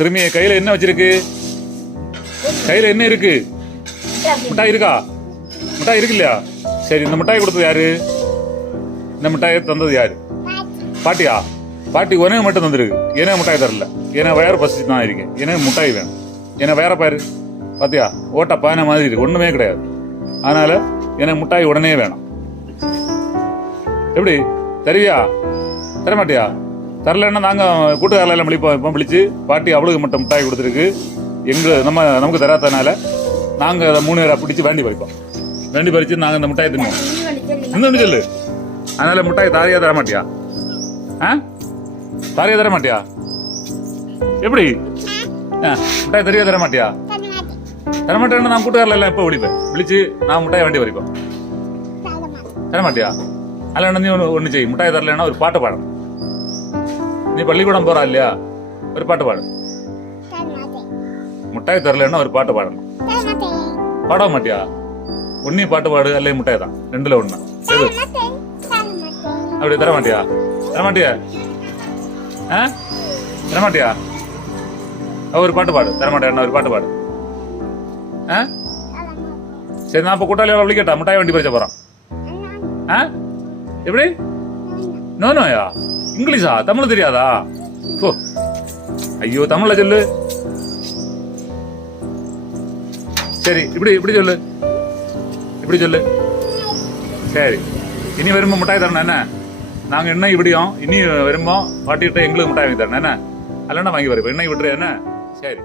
சிறுமிய கையில என்ன வச்சிருக்கு? கையில என்ன இருக்கு? மிட்டாய் இருக்கா? மிட்டாய் இருக்கு இல்லையா? சரி இந்த மிட்டாய் கொடுத்தது யாரு? இந்த மிட்டாயை தந்தது யாரு? பாட்டியா? பாட்டி உனக்கு மட்டும் தந்துருக்கு. ஏன்னா மிட்டாய் தரல. ஏன்னா வயறு பசி தான் இருக்கேன். ஏன்னா மிட்டாய் வேணும். ஏன்னா வேற பாரு. பாத்தியா? ஓட்ட பானை மாதிரி இருக்கு. ஒண்ணுமே கிடையாது. அதனால எனக்கு மிட்டாய் உடனே வேணும். எப்படி? தருவியா? தர மாட்டியா தரலன்னா நாங்கள் கூட்டுக்காரில் எல்லாம் விழிப்போம் இப்போ விழிச்சு பாட்டி அவளுக்கு மட்டும் மிட்டாய் கொடுத்துருக்கு. எங்கள் நம்ம நமக்கு தராதனால நாங்கள் அதை மூணு பேரை பிடிச்சி வேண்டி பறிப்போம். வேண்டி பறித்து நாங்கள் இந்த மிட்டாயை தின்னுவோம். இன்னும் சொல்லு. அதனால் மிட்டாய் தாரியாக தர மாட்டியா? ஆ? தாரியாக தர மாட்டியா? எப்படி? ஆ, மிட்டாய் தரியா தர மாட்டியா? தர மாட்டேன்னு நான் கூட்டுக்காரில் எல்லாம் எப்போ விழிப்பேன்? விழிச்சு நான் மிட்டாயை வேண்டி பறிப்போம். தர மாட்டியா? அதில் நீ ஒன்று ஒன்று செய். மிட்டாய் தரலைன்னா ஒரு பாட்டு பாடணும். நீ பள்ளிக்கூடம் போறா இல்லையா? ஒரு பாட்டு பாடு. முட்டாய் தரலன்னா ஒரு பாட்டு பாடணும். பாட மாட்டியா? உன்னி பாட்டு பாடு அல்லையே முட்டாய் தான். ரெண்டுல ஒண்ணு. எது? அப்படி தர மாட்டியா? தர மாட்டியா? ஆ? தர மாட்டியா? ஒரு பாட்டு பாடு. தர மாட்டியா? ஒரு பாட்டு பாடு. ஆ? சரி நான் இப்ப கூட்டாளி விളിக்கட்டா முட்டாய் வண்டி பறிச்ச போறான். ஆ? எப்படி? நோ நோயா? இங்கிலீஷா? தமிழ் தெரியாதா? ஓ ஐயோ தமிழ்ல சொல்லு. சரி இப்படி இப்படி சொல்லு. இப்படி சொல்லு. சரி. இனி வரும்போ மிட்டாய் தரணும் என்ன? நாங்கள் என்ன இப்படியும் இனி வரும்போது பாட்டிக்கிட்ட எங்களுக்கு மிட்டாய் வாங்கி தரணும் என்ன? அல்லனா வாங்கி வருவோம் என்ன விட்டுரு என்ன? சரி.